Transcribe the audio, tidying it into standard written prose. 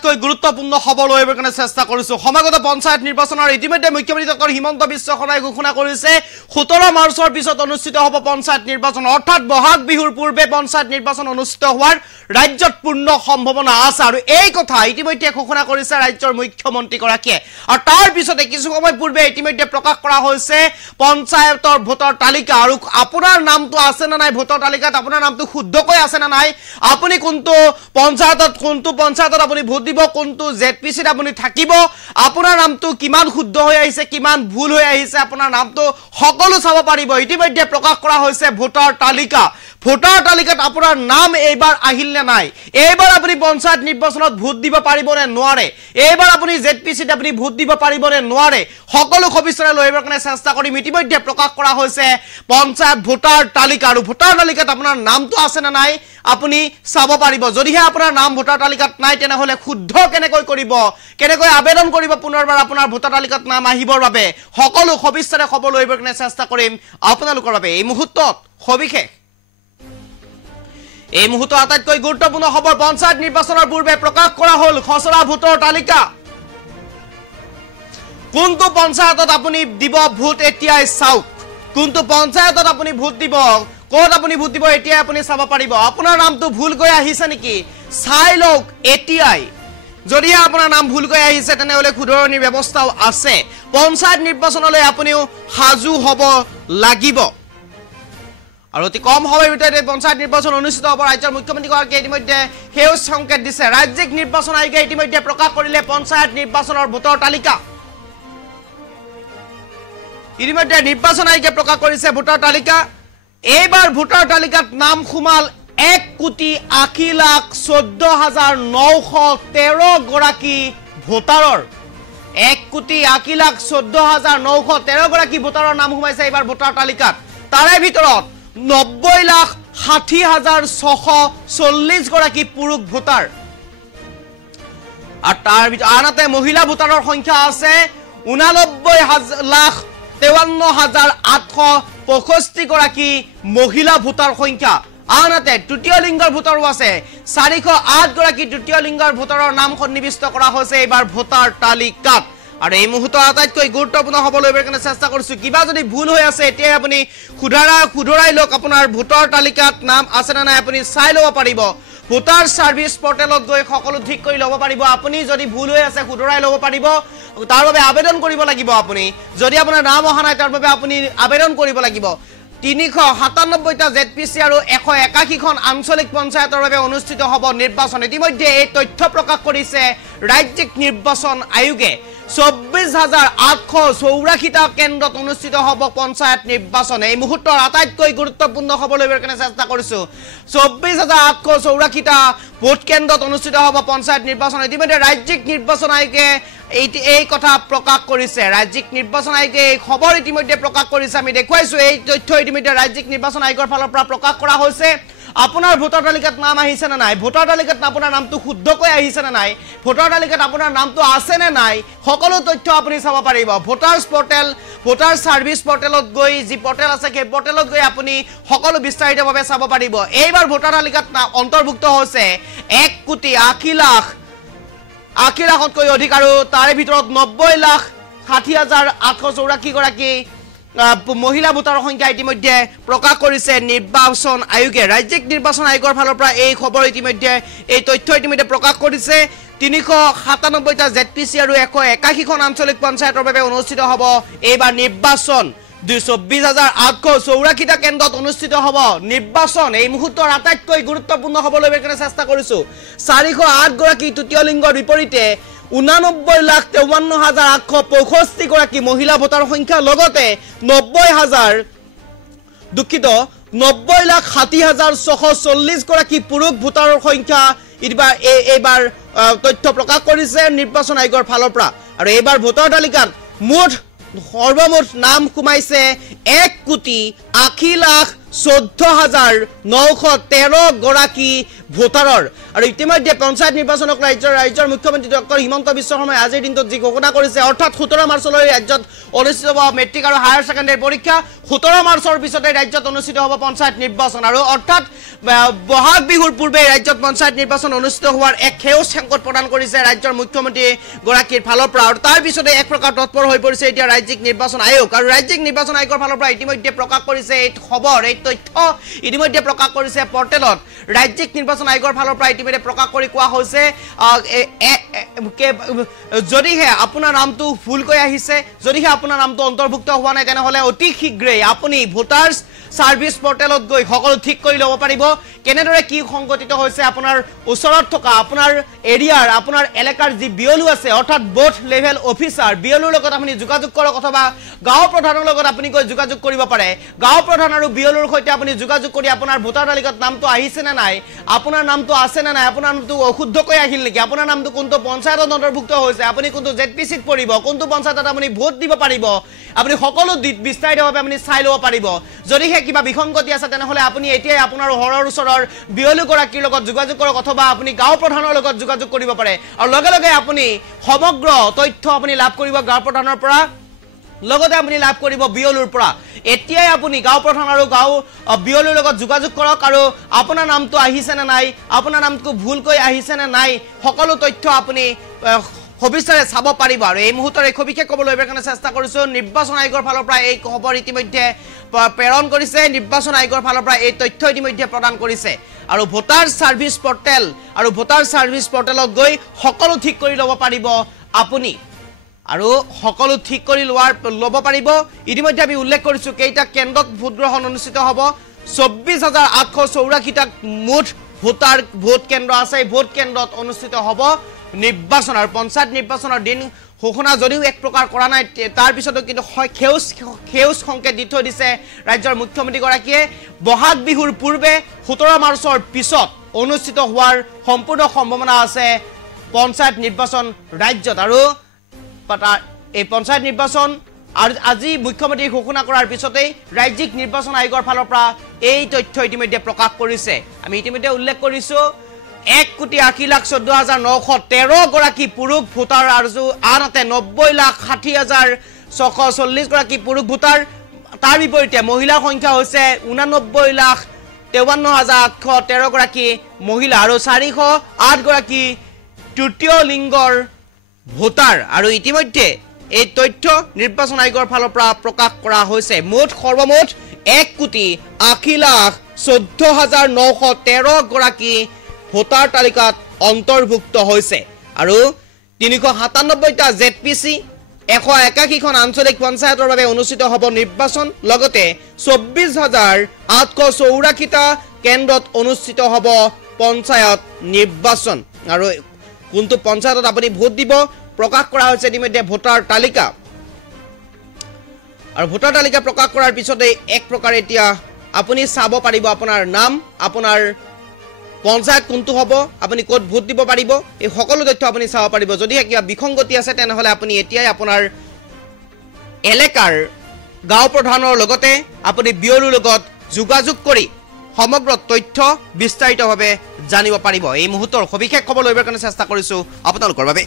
আটাইতকৈ গুৰুত্বপূৰ্ণ খবৰ লৈ কাৰণে চেষ্টা কৰিছো সমাগত পঞ্চায়ত নিৰ্বাচনৰ ইতিমধ্যে মুখ্যমন্ত্ৰী ডক্টৰ হিমন্ত বিশ্ব শৰ্মাই ঘোষণা কৰিছে 17 মাৰ্চৰ পিছত অনুষ্ঠিত হ'ব পঞ্চায়ত নিৰ্বাচন অৰ্থাৎ বহাগ বিহুৰ পূৰ্বে পঞ্চায়ত নিৰ্বাচন অনুষ্ঠিত হোৱাৰ ৰাজ্যত পূৰ্ণ সম্ভাৱনা আছে আৰু এই কথা ইতিমধ্যে ঘোষণা কৰিছে ৰাজ্যৰ মুখ্যমন্ত্ৰী গৰাকীয়ে আৰু তাৰ পিছতে কিছু সময় পূৰ্বে ইতিমধ্যে প্ৰকাশ কৰা হৈছে পঞ্চায়তৰ ভোটৰ তালিকা আৰু আপোনাৰ নামটো আছে না নাই ভোটৰ তালিকাত আপোনাৰ নামটো শুদ্ধকৈ আছে না নাই আপুনি কোনটো পঞ্চায়তত আপুনি ভোট দিব কোনটো জেডপিসিত আপুনি থাকিব আপোনাৰ নামটো কিমান শুদ্ধ হৈ আহিছে কিমান ভুল হৈ আহিছে আপোনাৰ নামটো সকলো চাব পাৰিব ইতিমধ্যে প্ৰকাশ কৰা হৈছে ভোটাৰ তালিকাত আপোনাৰ নাম এইবাৰ আহিল নে নাই এইবাৰ আপুনি পঞ্চায়ত নিৰ্বাচনত ভোট দিব পাৰিব নে নোৱাৰে এইবাৰ আপুনি জেডপিসিত আপুনি ভোট দিব পাৰিব নে নোৱাৰে সকলো খবিচৰা লৈবৰ কাৰণে চেষ্টা কৰিম ইতিমধ্যে প্ৰকাশ কৰা হৈছে পঞ্চায়ত ভোটাৰ তালিকা আৰু ভোটাৰ তালিকাত আপোনাৰ নামটো আছে না নাই আপুনি চাব পাৰিব যদিহে আপোনাৰ নাম ভোটাৰ তালিকাত নাই তেনেহলে শুদ্ধ কেনেকৈ কৰিব কেনেকৈ আবেদন কৰিব পুনৰবাৰ আপোনাৰ ভোটাৰ তালিকাত নাম আহিবৰ বাবে সকলো খবিচৰা খবৰ লৈবৰ কাৰণে চেষ্টা কৰিম আপোনালোকৰ বাবে এই মুহূৰ্তত খবিখে এই মুহূৰ্তত আটাইতকৈ গুৰুত্বপূৰ্ণ খবৰ পঞ্চায়ত নিৰ্বাচনৰ পূৰ্বে প্ৰকাশ কৰা হ'ল খসৰা ভোটৰ তালিকা কোনটো পঞ্চায়তত আপুনি দিব ভোট এতিয়াই চাওক কোনটো পঞ্চায়তত আপুনি ভোট দিব কোত আপুনি ভোট দিব এতিয়া আপুনি চাব পাৰিব আপোনাৰ নামটো ভুলকৈ আহিছে নেকি চাই লওক এতিয়াই যদি আপোনাৰ নাম ভুলকৈ আহিছে তেনেহলে খুদৰণিৰ ব্যৱস্থাও আছে পঞ্চায়ত নিৰ্বাচনলৈ আপুনিও হাজু হ'ব লাগিব আৰু অতি কম সময়ৰ ভিতৰতে পঞ্চায়ত নিৰ্বাচন অনুষ্ঠিত হ'ব ৰাজ্যৰ মুখ্যমন্ত্ৰী গৰাকীয়ে ইতিমধ্যে সেউজ সংকেত দিছে ৰাজ্যিক নিৰ্বাচন আয়োগে ইতিমধ্যে প্ৰকাশ কৰিলে পঞ্চায়ত নিৰ্বাচনৰ ভোটৰ তালিকা ইতিমধ্যে নিৰ্বাচন আয়োগে প্ৰকাশ কৰিছে ভোটাৰ তালিকা এইবাৰ ভোটাৰ তালিকাত নাম খুমাল 1,80,14,913 গৰাকী ভোটাৰৰ 1,80,14,913 গৰাকী ভোটাৰৰ নাম খুমাইছে এইবাৰ ভোটাৰ তালিকাত তাৰে ভিতৰত 90,60,640 গৰাকী পুৰুষ ভোটাৰ আৰু তাৰ ভিতৰত আনহাতে মহিলা ভোটাৰৰ সংখ্যা আছে 89,53,865 গৰাকী মহিলা ভোটাৰ সংখ্যা আনহাতে তৃতীয় লিংগৰ ভোটাৰো আছে 408 গৰাকী তৃতীয় লিংগৰ ভোটাৰৰ নাম সন্নিবিষ্ট কৰা হৈছে এইবাৰ ভোটাৰ তালিকাত আৰু এই মুহূৰ্তত আটাইতকৈ গুৰুত্বপূৰ্ণ হ'ব লৈবৰ কাৰণে চেষ্টা কৰিছো কিবা যদি ভুল হৈ আছে এতিয়া আপুনি খুদৰাই লওক আপোনাৰ ভোটাৰ তালিকাত নাম আছে না নাই আপুনি চাই ল'ব পাৰিব ভোটাৰ সাৰ্ভিস পৰ্টেলত গৈ সকলো ঠিক কৰি ল'ব পাৰিব আপুনি যদি ভুল হৈ আছে খুদৰাই ল'ব পাৰিব তাৰ বাবে আবেদন কৰিব লাগিব আপুনি যদি আপোনাৰ নাম অহা নাই তাৰ বাবে আপুনি আবেদন কৰিব লাগিব 397টা জেডপিসি আৰু 181খন আঞ্চলিক পঞ্চায়তৰ বাবে অনুষ্ঠিত হ'ব নিৰ্বাচন ইতিমধ্যে এই তথ্য প্ৰকাশ কৰিছে ৰাজ্যিক নিৰ্বাচন আয়োগে 24,884টা কেন্দ্ৰত অনুষ্ঠিত হ'ব পঞ্চায়ত নিৰ্বাচন এই মুহূৰ্তৰ আটাইতকৈ গুৰুত্বপূৰ্ণ খবৰ লৈবৰ কাৰণে চেষ্টা কৰিছো 24,884টা ভোট কেন্দ্ৰত অনুষ্ঠিত হ'ব পঞ্চায়ত নিৰ্বাচন ইতিমধ্যে ৰাজ্যিক নিৰ্বাচন আয়োগে এই কথা প্ৰকাশ কৰিছে ৰাজ্যিক নিৰ্বাচন আয়োগে এই খবৰ ইতিমধ্যে প্ৰকাশ কৰিছে আমি দেখুৱাইছো এই তথ্য ইতিমধ্যে ৰাজ্যিক নিৰ্বাচন আয়োগৰ ফালৰ পৰা প্ৰকাশ কৰা হৈছে আপোনাৰ ভোটাৰ তালিকাত নাম আহিছে না নাই ভোটাৰ তালিকাত আপোনাৰ নামটো শুদ্ধকৈ আহিছে না নাই ভোটাৰ তালিকাত আপোনাৰ নামটো আছে না নাই সকলো তথ্য আপুনি চাব পাৰিব ভোটাৰছ পৰ্টেল ভোটাৰ সাৰ্ভিস পৰ্টেলত গৈ যি পৰ্টেল আছে সেই পৰ্টেলত গৈ আপুনি সকলো বিস্তাৰিতভাৱে চাব পাৰিব এইবাৰ ভোটাৰ তালিকাত অন্তৰ্ভুক্ত হৈছে 1,80,00,000তকৈ অধিক আৰু তাৰে ভিতৰত 90,60,884 গৰাকী মহিলা ভোটাৰৰ সংখ্যা ইতিমধ্যে প্ৰকাশ কৰিছে নিৰ্বাচন আয়োগে ৰাজ্যিক নিৰ্বাচন আয়োগৰ ফালৰ পৰা এই খবৰ ইতিমধ্যে এই তথ্য ইতিমধ্যে প্ৰকাশ কৰিছে 397টা জেডপিসি আৰু 181খন আঞ্চলিক পঞ্চায়তৰ বাবে অনুষ্ঠিত হ'ব এইবাৰ নিৰ্বাচন 24,884টা কেন্দ্ৰত অনুষ্ঠিত হ'ব নিৰ্বাচন এই মুহূৰ্তৰ আটাইতকৈ গুৰুত্বপূৰ্ণ হ'ব লৈবৰ কাৰণে চেষ্টা কৰিছো 408 গৰাকী তৃতীয় লিংগৰ বিপৰীতে 89,53,865 গৰাকী মহিলা ভোটাৰ সংখ্যা লগতে 90,60,640 গৰাকী পুৰুষ ভোটাৰৰ সংখ্যা এইবাৰ তথ্য প্ৰকাশ কৰিছে নিৰ্বাচন আয়োগৰ ফালৰ পৰা আৰু এইবাৰ ভোটাৰ তালিকাত সৰ্বমুঠ নাম কুমাইছে 1,80,14,913 গৰাকী ভোটাৰৰ আৰু ইতিমধ্যে পঞ্চায়ত নিৰ্বাচনক ৰাজ্যৰ মুখ্যমন্ত্ৰী ডক্টৰ হিমন্ত বিশ্ব শৰ্মাই আজিৰ দিনটোত যি ঘোষণা কৰিছে অৰ্থাৎ 17 মাৰ্চলৈ ৰাজ্যত অনুষ্ঠিত হ'ব মেট্ৰিক আৰু হায়াৰ ছেকেণ্ডাৰী পৰীক্ষা 17 মাৰ্চৰ পিছতে ৰাজ্যত অনুষ্ঠিত হ'ব পঞ্চায়ত নিৰ্বাচন আৰু অৰ্থাৎ বহাগ বিহুৰ পূৰ্বে ৰাজ্যত পঞ্চায়ত নিৰ্বাচন অনুষ্ঠিত হোৱাৰ এক সেউজ সংকেত প্ৰদান কৰিছে ৰাজ্যৰ মুখ্যমন্ত্ৰী গৰাকীৰ ফালৰ পৰা আৰু তাৰ পিছতে এক প্ৰকাৰ তৎপৰ হৈ পৰিছে এতিয়া ৰাজ্যিক নিৰ্বাচন আয়োগ আৰু ৰাজ্যিক নিৰ্বাচন আয়োগৰ ফালৰ পৰা ইতিমধ্যে প্ৰকাশ কৰিছে এই খবৰ এই তথ্য ইতিমধ্যে প্ৰকাশ কৰিছে পৰ্টেলত ৰাজ্যিক নিৰ্বাচন আয়োগৰ ফালৰ পৰা ইতিমধ্যে প্ৰকাশ কৰি কোৱা হৈছে যদিহে আপোনাৰ নামটো ভুলকৈ আহিছে যদিহে আপোনাৰ নামটো অন্তৰ্ভুক্ত হোৱা নাই তেনেহ'লে অতি শীঘ্ৰেই আপুনি ভোটাৰ্ছ সাৰ্ভিস পৰ্টেলত গৈ সকলো ঠিক কৰি ল'ব পাৰিব কেনেদৰে কি সংগঠিত হৈছে আপোনাৰ ওচৰত থকা আপোনাৰ এৰিয়াৰ আপোনাৰ এলেকাৰ যি বিএলও আছে অৰ্থাৎ বুথ লেভেল অফিচাৰ বিএলওৰ লগত আপুনি যোগাযোগ কৰক অথবা গাঁও প্ৰধানৰ লগত আপুনি গৈ যোগাযোগ কৰিব পাৰে গাঁও প্ৰধান আৰু বিএলওৰ সৈতে আপুনি যোগাযোগ কৰি আপোনাৰ ভোটাৰ তালিকাত নামটো আহিছে নে নাই আপোনাৰ নামটো আছে নে নাই আপোনাৰ নামটো অশুদ্ধকৈ আহিল নেকি আপোনাৰ নামটো কোনটো পঞ্চায়তত অন্তৰ্ভুক্ত হৈছে আপুনি কোনটো জেডপিচিত পৰিব কোনটো পঞ্চায়তত আপুনি ভোট দিব পাৰিব আপুনি সকলো বিস্তাৰিতভাৱে আপুনি চাই ল'ব পাৰিব যদিহে কিবা বিসংগতি আছে তেনেহ'লে আপুনি এতিয়াই আপোনাৰ ঘৰৰ ওচৰৰ বিএলও গৰাকীৰ লগত যোগাযোগ কৰক অথবা আপুনি গাঁও প্ৰধানৰ লগত যোগাযোগ কৰিব পাৰে আৰু লগে লগে আপুনি সমগ্ৰ তথ্য আপুনি লাভ কৰিব গাঁও প্ৰধানৰ পৰা লগতে আপুনি লাভ কৰিব বিএলওৰ পৰা এতিয়াই আপুনি গাঁও প্ৰধান আৰু গাঁও বিএলওৰ লগত যোগাযোগ কৰক আৰু আপোনাৰ নামটো আহিছে নে নাই আপোনাৰ নামটো ভুলকৈ আহিছে নে নাই সকলো তথ্য আপুনি সবিস্তাৰে চাব পাৰিব আৰু এই মুহূৰ্তৰ এই সবিশেষ ক'বলৈ কাৰণে চেষ্টা কৰিছো নিৰ্বাচন আয়োগৰ ফালৰ পৰা এই খবৰ ইতিমধ্যে প্ৰেৰণ কৰিছে নিৰ্বাচন আয়োগৰ ফালৰ পৰা এই তথ্য ইতিমধ্যে প্ৰদান কৰিছে আৰু ভোটাৰ সাৰ্ভিস পৰ্টেল আৰু ভোটাৰ সাৰ্ভিস পৰ্টেলত গৈ সকলো ঠিক কৰি ল'ব পাৰিব আপুনি আৰু সকলো ঠিক কৰি ল'ব পাৰিব ইতিমধ্যে আমি উল্লেখ কৰিছো কেইটা কেন্দ্ৰত ভোট গ্ৰহণ অনুষ্ঠিত হ'ব 24884টা মুঠ ভোট কেন্দ্ৰ আছে ভোট কেন্দ্ৰত অনুষ্ঠিত হ'ব নিৰ্বাচন আৰু পঞ্চায়ত নিৰ্বাচনৰ দিন ঘোষণা যদিও এক প্ৰকাৰ কৰা নাই তাৰ পিছতো কিন্তু সেউজ সংকেত দি থৈ দিছে ৰাজ্যৰ মুখ্যমন্ত্ৰী গৰাকীয়ে বহাগ বিহুৰ পূৰ্বে 17 মাৰ্চৰ পিছত অনুষ্ঠিত হোৱাৰ সম্পূৰ্ণ সম্ভাৱনা আছে পঞ্চায়ত নিৰ্বাচন ৰাজ্যত আৰু এই পঞ্চায়ত নিৰ্বাচন আৰু আজি মুখ্যমন্ত্ৰী ঘোষণা কৰাৰ পিছতেই ৰাজ্যিক নিৰ্বাচন আয়োগৰ ফালৰ পৰা এই তথ্য ইতিমধ্যে প্ৰকাশ কৰিছে আমি ইতিমধ্যে উল্লেখ কৰিছো 1,80,14,913 গৰাকী পুৰুষ ভোটাৰ আৰু আনহাতে 90,60,640 গৰাকী পুৰুষ ভোটাৰ তাৰ বিপৰীতে মহিলাৰ সংখ্যা হৈছে 89,53,813 গৰাকী মহিলা আৰু 408 গৰাকী তৃতীয় লিংগৰ ভোটাৰ আৰু ইতিমধ্যে এই তথ্য নিৰ্বাচন আয়োগৰ ফালৰ পৰা প্ৰকাশ কৰা হৈছে সৰ্বমুঠ 1,80,14,913 গৰাকী ভোটাৰ তালিকাত অন্তৰ্ভুক্ত হৈছে আৰু 397টা জেডপিচি 181খন আঞ্চলিক পঞ্চায়তৰ বাবে অনুষ্ঠিত হ'ব নিৰ্বাচন লগতে 24,884টা কেন্দ্ৰত অনুষ্ঠিত হ'ব পঞ্চায়ত নিৰ্বাচন আৰু কোনটো পঞ্চায়তত আপুনি ভোট দিব প্ৰকাশ কৰা হৈছে ইতিমধ্যে ভোটাৰ তালিকা আৰু ভোটাৰ তালিকা প্ৰকাশ কৰাৰ পিছতে এক প্ৰকাৰ এতিয়া আপুনি চাব পাৰিব আপোনাৰ নাম আপোনাৰ পঞ্চায়ত কোনটো হ'ব আপুনি ক'ত ভোট দিব পাৰিব এই সকলো তথ্য আপুনি চাব পাৰিব যদি কিবা বিসংগতি আছে তেনেহ'লে আপুনি এতিয়াই আপোনাৰ এলেকাৰ গাঁও প্ৰধানৰ লগতে আপুনি বিএলওৰ লগত যোগাযোগ কৰি সমগ্ৰ তথ্য বিস্তাৰিতভাৱে জানিব পাৰিব এই মুহূৰ্তৰ সবিশেষ খবৰ ল'বৰ কাৰণে চেষ্টা কৰিছো আপোনালোকৰ বাবে